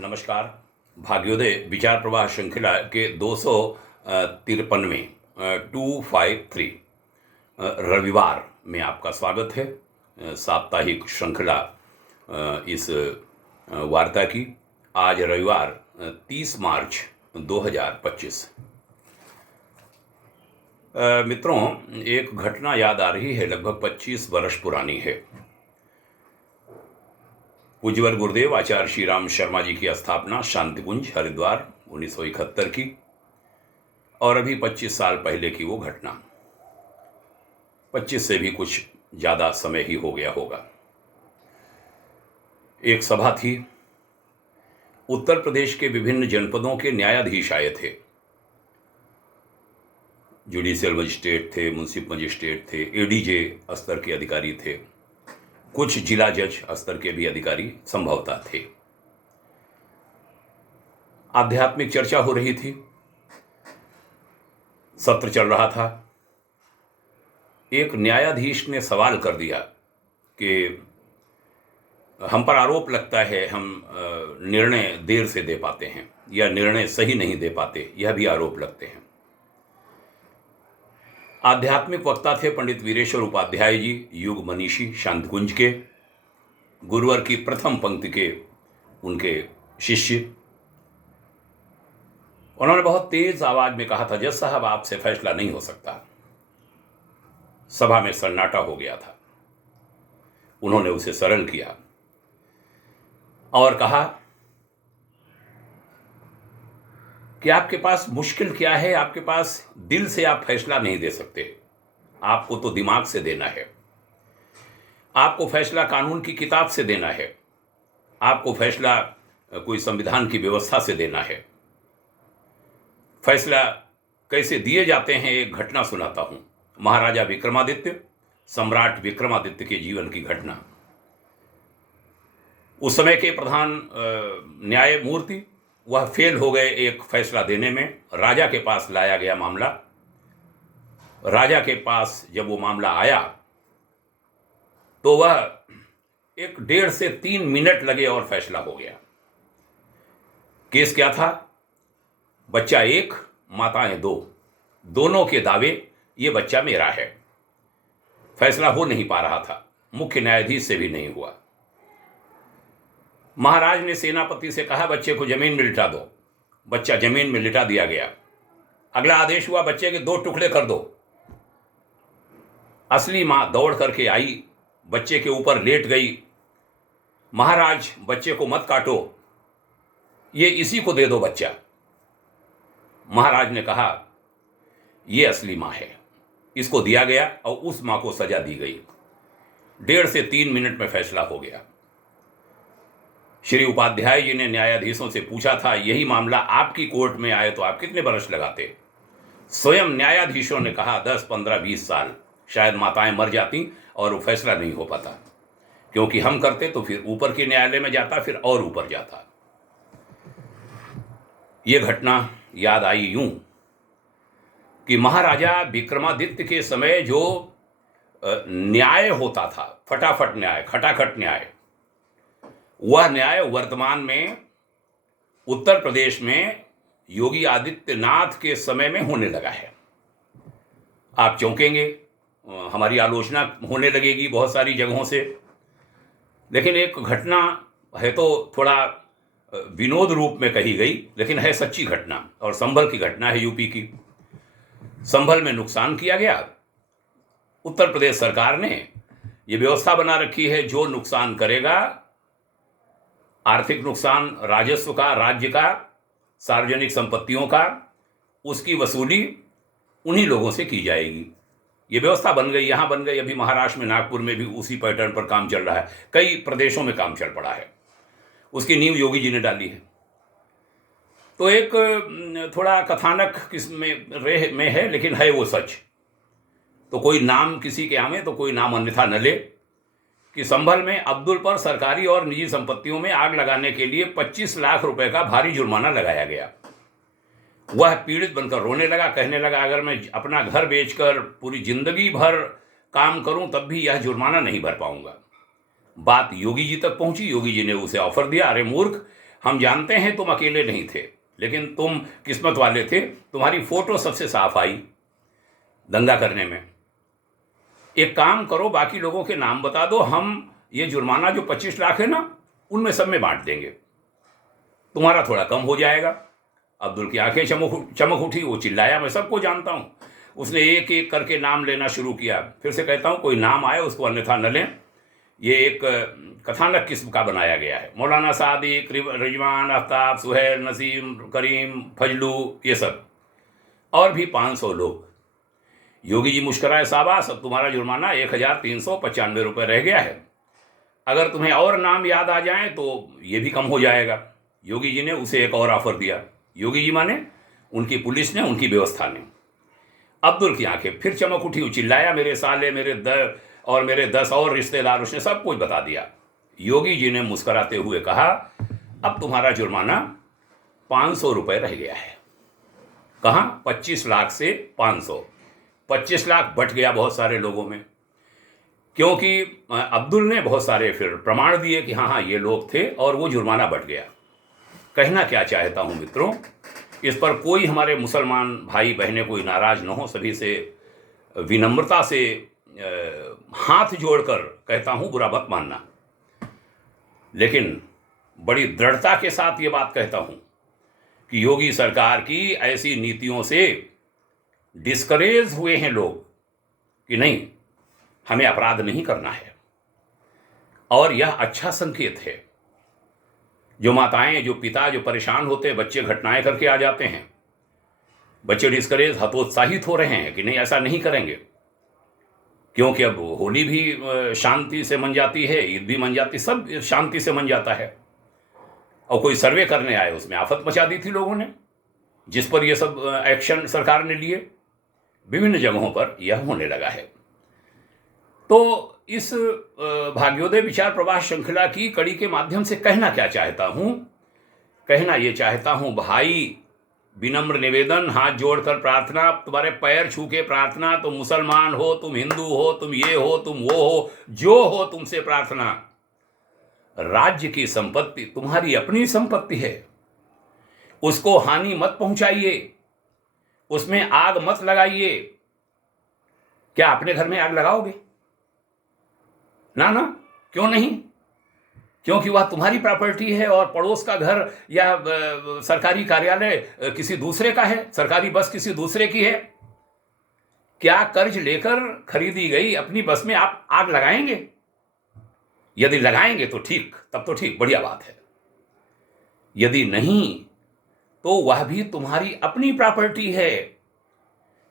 नमस्कार। भाग्योदय विचार प्रवाह श्रृंखला के 253वें 253 रविवार में आपका स्वागत है। साप्ताहिक श्रृंखला इस वार्ता की। आज रविवार 30 मार्च 2025। मित्रों, एक घटना याद आ रही है, लगभग 25 वर्ष पुरानी है। पूज्यवर गुरुदेव आचार्य श्री राम शर्मा जी की स्थापना शांतिकुंज हरिद्वार 1971 की, और अभी 25 साल पहले की वो घटना। 25 से भी कुछ ज़्यादा समय ही हो गया होगा। एक सभा थी। उत्तर प्रदेश के विभिन्न जनपदों के न्यायाधीश आए थे। जुडिशियल मजिस्ट्रेट थे, म्युनिसिपल मजिस्ट्रेट थे, एडीजे स्तर के अधिकारी थे, कुछ जिला जज स्तर के भी अधिकारी संभवतः थे। आध्यात्मिक चर्चा हो रही थी, सत्र चल रहा था। एक न्यायाधीश ने सवाल कर दिया कि हम पर आरोप लगता है हम निर्णय देर से दे पाते हैं या निर्णय सही नहीं दे पाते, यह भी आरोप लगते हैं। आध्यात्मिक वक्ता थे पंडित वीरेश्वर उपाध्याय जी, युग मनीषी शांतिकुंज के, गुरुवर की प्रथम पंक्ति के उनके शिष्य। उन्होंने बहुत तेज आवाज में कहा था, जज साहब आपसे फैसला नहीं हो सकता। सभा में सन्नाटा हो गया था। उन्होंने उसे सरल किया और कहा कि आपके पास मुश्किल क्या है, आपके पास दिल से आप फैसला नहीं दे सकते, आपको तो दिमाग से देना है। आपको फैसला कानून की किताब से देना है, आपको फैसला कोई संविधान की व्यवस्था से देना है। फैसला कैसे दिए जाते हैं, एक घटना सुनाता हूं। महाराजा विक्रमादित्य, सम्राट विक्रमादित्य के जीवन की घटना। उस समय के प्रधान न्यायमूर्ति वह फेल हो गए एक फैसला देने में। राजा के पास लाया गया मामला। राजा के पास जब वो मामला आया तो वह 1.5 से 3 मिनट लगे और फैसला हो गया। केस क्या था? बच्चा 1, माताएं 2, दोनों के दावे ये बच्चा मेरा है। फैसला हो नहीं पा रहा था, मुख्य न्यायाधीश से भी नहीं हुआ। महाराज ने सेनापति से कहा, बच्चे को जमीन में लिटा दो। बच्चा जमीन में लिटा दिया गया। अगला आदेश हुआ, बच्चे के 2 टुकड़े कर दो। असली मां दौड़ करके आई, बच्चे के ऊपर लेट गई। महाराज, बच्चे को मत काटो, ये इसी को दे दो बच्चा। महाराज ने कहा, ये असली मां है। इसको दिया गया और उस मां को सजा दी गई। 1.5 से 3 मिनट में फैसला हो गया। श्री उपाध्याय जी ने न्यायाधीशों से पूछा था, यही मामला आपकी कोर्ट में आए तो आप कितने बरस लगाते? स्वयं न्यायाधीशों ने कहा 10, 15, 20 साल। शायद माताएं मर जाती और वो फैसला नहीं हो पाता, क्योंकि हम करते तो फिर ऊपर के न्यायालय में जाता, फिर और ऊपर जाता। ये घटना याद आई यूं कि महाराजा विक्रमादित्य के समय जो न्याय होता था, फटाफट न्याय, खटाखट न्याय, वह न्याय वर्तमान में उत्तर प्रदेश में योगी आदित्यनाथ के समय में होने लगा है। आप चौंकेंगे, हमारी आलोचना होने लगेगी बहुत सारी जगहों से, लेकिन एक घटना है तो थोड़ा विनोद रूप में कही गई, लेकिन है सच्ची घटना, और संभल की घटना है। यूपी की संभल में नुकसान किया गया। उत्तर प्रदेश सरकार ने यह व्यवस्था बना रखी है, जो नुकसान करेगा, आर्थिक नुकसान राजस्व का, राज्य का, सार्वजनिक संपत्तियों का, उसकी वसूली उन्हीं लोगों से की जाएगी। ये व्यवस्था बन गई, यहां बन गई। अभी महाराष्ट्र में, नागपुर में भी उसी पैटर्न पर काम चल रहा है। कई प्रदेशों में काम चल पड़ा है। उसकी नींव योगी जी ने डाली है। तो एक थोड़ा कथानक किस्म में है, लेकिन है वो सच। तो कोई नाम किसी के आवे तो कोई नाम अन्यथा न ले कि संभल में अब्दुल पर सरकारी और निजी संपत्तियों में आग लगाने के लिए 25 लाख रुपए का भारी जुर्माना लगाया गया। वह पीड़ित बनकर रोने लगा, कहने लगा, अगर मैं अपना घर बेचकर पूरी जिंदगी भर काम करूं तब भी यह जुर्माना नहीं भर पाऊंगा। बात योगी जी तक पहुंची। योगी जी ने उसे ऑफर दिया, अरे मूर्ख, हम जानते हैं तुम अकेले नहीं थे, लेकिन तुम किस्मत वाले थे, तुम्हारी फोटो सबसे साफ आई दंगा करने में। एक काम करो, बाकी लोगों के नाम बता दो, हम ये जुर्माना जो 25 लाख है ना, उनमें सब में बांट देंगे, तुम्हारा थोड़ा कम हो जाएगा। अब्दुल की आंखें चमक उठी, वो चिल्लाया, मैं सबको जानता हूँ। उसने एक एक करके नाम लेना शुरू किया। फिर से कहता हूँ, कोई नाम आए उसको अन्यथा न लें, ये एक कथानक किस्म का बनाया गया है। मौलाना सादिक, रिजवान, आफ्ताब, सुहेल, नसीम, करीम, फजलू, ये सब, और भी 500 लोग। योगी जी मुस्कराए, शाबाश, अब तुम्हारा जुर्माना 1395 रुपये रह गया है, अगर तुम्हें और नाम याद आ जाए तो ये भी कम हो जाएगा। योगी जी ने उसे एक और ऑफर दिया। योगी जी माने उनकी पुलिस ने, उनकी व्यवस्था ने। अब्दुल की आंखें फिर चमक उठी, चिल्लाया, मेरे साले, मेरे 10 और रिश्तेदार, उसने सब कुछ बता दिया। योगी जी ने मुस्कराते हुए कहा, अब तुम्हारा जुर्माना 500 रुपये रह गया है। कहाँ? 25 लाख से 500, 25 लाख बट गया बहुत सारे लोगों में, क्योंकि अब्दुल ने बहुत सारे फिर प्रमाण दिए कि हाँ हाँ ये लोग थे, और वो जुर्माना बट गया। कहना क्या चाहता हूँ मित्रों, इस पर कोई हमारे मुसलमान भाई बहनें कोई नाराज न हो, सभी से विनम्रता से हाथ जोड़कर कहता हूँ, बुरा मत मानना, लेकिन बड़ी दृढ़ता के साथ ये बात कहता हूँ कि योगी सरकार की ऐसी नीतियों से डिस्करेज हुए हैं लोग कि नहीं, हमें अपराध नहीं करना है। और यह अच्छा संकेत है। जो माताएं, जो पिता, जो परेशान होते हैं, बच्चे घटनाएं करके आ जाते हैं, बच्चे डिस्करेज, हतोत्साहित हो रहे हैं कि नहीं ऐसा नहीं करेंगे, क्योंकि अब होली भी शांति से मन जाती है, ईद भी मन जाती, सब शांति से मन जाता है। और कोई सर्वे करने आए, उसमें आफत मचा दी थी लोगों ने, जिस पर यह सब एक्शन सरकार ने लिए। विभिन्न जगहों पर यह होने लगा है। तो इस भाग्योदय विचार प्रवाह श्रृंखला की कड़ी के माध्यम से कहना क्या चाहता हूं? कहना यह चाहता हूं, भाई, विनम्र निवेदन, हाथ जोड़कर प्रार्थना, तुम्हारे पैर छू के प्रार्थना, तुम मुसलमान हो, तुम हिंदू हो, तुम ये हो, तुम वो हो, जो हो, तुमसे प्रार्थना, राज्य की संपत्ति तुम्हारी अपनी संपत्ति है, उसको हानि मत पहुंचाइए, उसमें आग मत लगाइए। क्या अपने घर में आग लगाओगे? ना ना, क्यों नहीं? क्योंकि वह तुम्हारी प्रॉपर्टी है, और पड़ोस का घर या सरकारी कार्यालय किसी दूसरे का है, सरकारी बस किसी दूसरे की है। क्या कर्ज लेकर खरीदी गई अपनी बस में आप आग लगाएंगे? यदि लगाएंगे तो ठीक, तब तो ठीक, बढ़िया बात है। यदि नहीं, तो वह भी तुम्हारी अपनी प्रॉपर्टी है।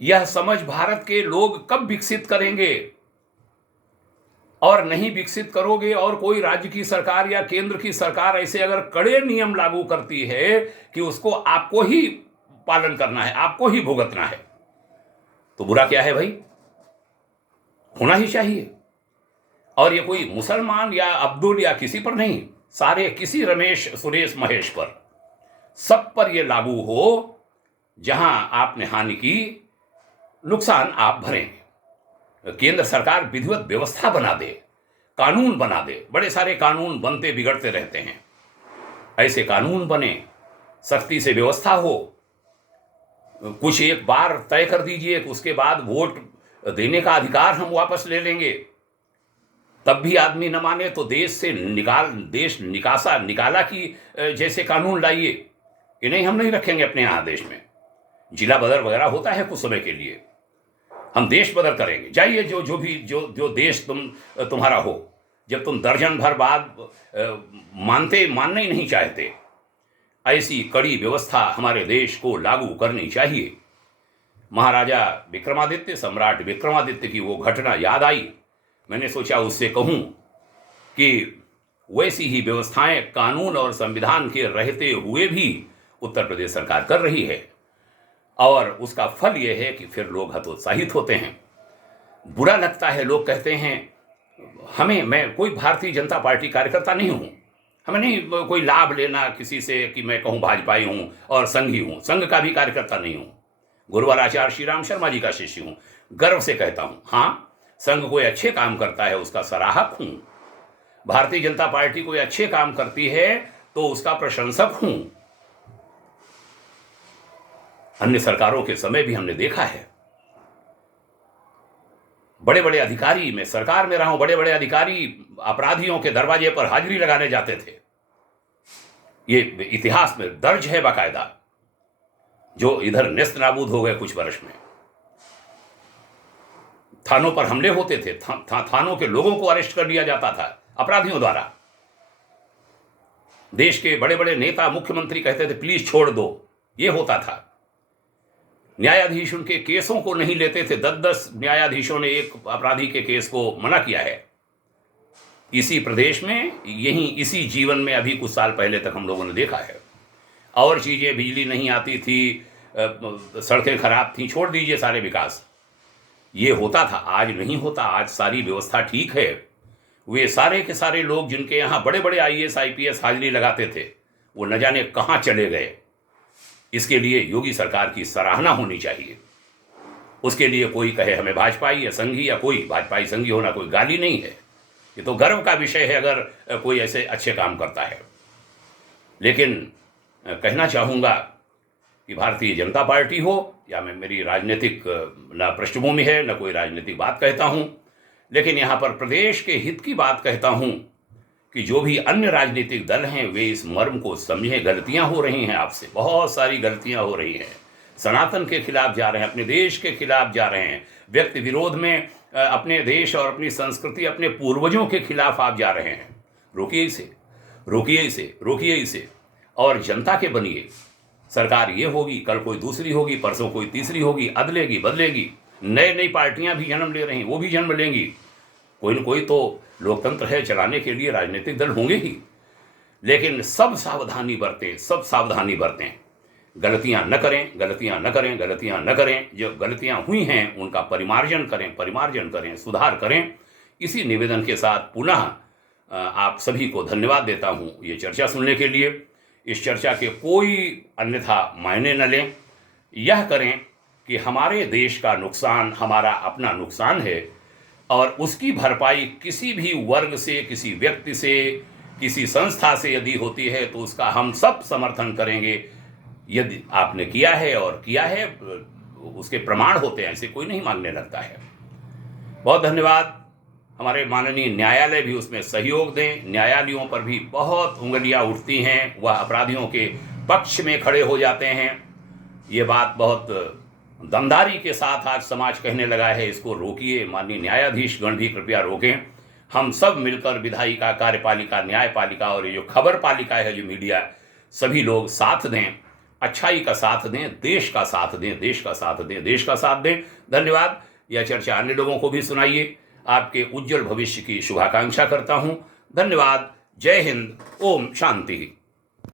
यह समझ भारत के लोग कब विकसित करेंगे? और नहीं विकसित करोगे, और कोई राज्य की सरकार या केंद्र की सरकार ऐसे अगर कड़े नियम लागू करती है कि उसको आपको ही पालन करना है, आपको ही भुगतना है, तो बुरा क्या है भाई? होना ही चाहिए। और ये कोई मुसलमान या अब्दुल या किसी पर नहीं, सारे किसी रमेश, सुरेश, महेश पर, सब पर यह लागू हो। जहां आपने हानि की, नुकसान आप भरेंगे। केंद्र सरकार विधिवत व्यवस्था बना दे, कानून बना दे। बड़े सारे कानून बनते बिगड़ते रहते हैं, ऐसे कानून बने, सख्ती से व्यवस्था हो। कुछ एक बार तय कर दीजिए कि उसके बाद वोट देने का अधिकार हम वापस ले लेंगे, तब भी आदमी न माने तो देश निकाला की जैसे कानून लाइए कि नहीं, हम नहीं रखेंगे अपने यहाँ देश में। जिला बदर वगैरह होता है कुछ समय के लिए, हम देश बदर करेंगे, जाइए जो देश तुम्हारा हो। जब तुम दर्जन भर बाद मानना ही नहीं चाहते, ऐसी कड़ी व्यवस्था हमारे देश को लागू करनी चाहिए। महाराजा विक्रमादित्य, सम्राट विक्रमादित्य की वो घटना याद आई। मैंने सोचा उससे कहूं कि वैसी ही व्यवस्थाएं कानून और संविधान के रहते हुए भी उत्तर प्रदेश सरकार कर रही है, और उसका फल यह है कि फिर लोग हतोत्साहित होते हैं। बुरा लगता है, लोग कहते हैं मैं कोई भारतीय जनता पार्टी कार्यकर्ता नहीं हूं, हमें नहीं कोई लाभ लेना किसी से कि मैं कहूं भाजपाई हूं और संघी हूं, संघ का भी कार्यकर्ता नहीं हूं, गुरुवार आचार्य श्री राम शर्मा जी का शिष्य हूं। गर्व से कहता हूं, हाँ, संघ कोई अच्छे काम करता है उसका सराहक हूं, भारतीय जनता पार्टी कोई अच्छे काम करती है तो उसका प्रशंसक हूं। अन्य सरकारों के समय भी हमने देखा है, बड़े बड़े अधिकारी, मैं सरकार में रहा हूं, बड़े बड़े अधिकारी अपराधियों के दरवाजे पर हाजिरी लगाने जाते थे। ये इतिहास में दर्ज है बाकायदा, जो इधर नेस्त नाबूद हो गए कुछ वर्ष में। थानों पर हमले होते थे, थानों के लोगों को अरेस्ट कर लिया जाता था अपराधियों द्वारा। देश के बड़े बड़े नेता, मुख्यमंत्री कहते थे प्लीज छोड़ दो, ये होता था। न्यायाधीश उनके केसों को नहीं लेते थे। 10-10 न्यायाधीशों ने एक अपराधी के केस को मना किया है। इसी प्रदेश में, यहीं इसी जीवन में अभी कुछ साल पहले तक हम लोगों ने देखा है। और चीजें, बिजली नहीं आती थी, सड़कें खराब थी, छोड़ दीजिए सारे विकास, ये होता था। आज नहीं होता, आज सारी व्यवस्था ठीक है। वे सारे के सारे लोग जिनके यहाँ बड़े बड़े IAS IPS हाजिरी लगाते थे, वो न जाने कहाँ चले गए। इसके लिए योगी सरकार की सराहना होनी चाहिए। उसके लिए कोई कहे हमें भाजपाई या संघी, या कोई भाजपाई संघी होना कोई गाली नहीं है, ये तो गर्व का विषय है अगर कोई ऐसे अच्छे काम करता है। लेकिन कहना चाहूँगा कि भारतीय जनता पार्टी हो, या मैं, मेरी राजनीतिक न पृष्ठभूमि है, न कोई राजनीतिक बात कहता हूँ, लेकिन यहाँ पर प्रदेश के हित की बात कहता हूँ कि जो भी अन्य राजनीतिक दल हैं वे इस मर्म को समझें। गलतियां हो रही हैं, आपसे बहुत सारी गलतियां हो रही हैं। सनातन के खिलाफ जा रहे हैं, अपने देश के खिलाफ जा रहे हैं, व्यक्ति विरोध में अपने देश और अपनी संस्कृति, अपने पूर्वजों के खिलाफ आप जा रहे हैं। रोकिए इसे, रोकिए इसे, रोकिए इसे, और जनता के बनिए। सरकार ये होगी, कल कोई दूसरी होगी, परसों कोई तीसरी होगी, अदलेगी बदलेगी, नई नई पार्टियां भी जन्म ले रही हैं, वो भी जन्म लेंगी। कोई न कोई तो लोकतंत्र है, चलाने के लिए राजनीतिक दल होंगे ही। लेकिन सब सावधानी बरतें, सब सावधानी बरतें, गलतियां न करें, गलतियां न करें, गलतियां न करें। जो गलतियां हुई हैं उनका परिमार्जन करें, परिमार्जन करें, सुधार करें। इसी निवेदन के साथ पुनः आप सभी को धन्यवाद देता हूं ये चर्चा सुनने के लिए। इस चर्चा के कोई अन्यथा मायने न लें। यह करें कि हमारे देश का नुकसान हमारा अपना नुकसान है, और उसकी भरपाई किसी भी वर्ग से, किसी व्यक्ति से, किसी संस्था से यदि होती है तो उसका हम सब समर्थन करेंगे। यदि आपने किया है और किया है, उसके प्रमाण होते हैं, ऐसे कोई नहीं मांगने लगता है। बहुत धन्यवाद। हमारे माननीय न्यायालय भी उसमें सहयोग दें। न्यायालयों पर भी बहुत उंगलियां उठती हैं, वह अपराधियों के पक्ष में खड़े हो जाते हैं। ये बात बहुत दमदारी के साथ आज समाज कहने लगा है, इसको रोकिए। माननीय न्यायाधीश गण भी कृपया रोकें। हम सब मिलकर विधायिका, कार्यपालिका, न्यायपालिका और ये जो खबर पालिका है, जो मीडिया, सभी लोग साथ दें, अच्छाई का साथ दें, देश का साथ दें, देश का साथ दें, देश का साथ दें। धन्यवाद। यह चर्चा अन्य लोगों को भी सुनाइए। आपके उज्जवल भविष्य की शुभाकांक्षा करता हूँ। धन्यवाद। जय हिंद। ओम शांति।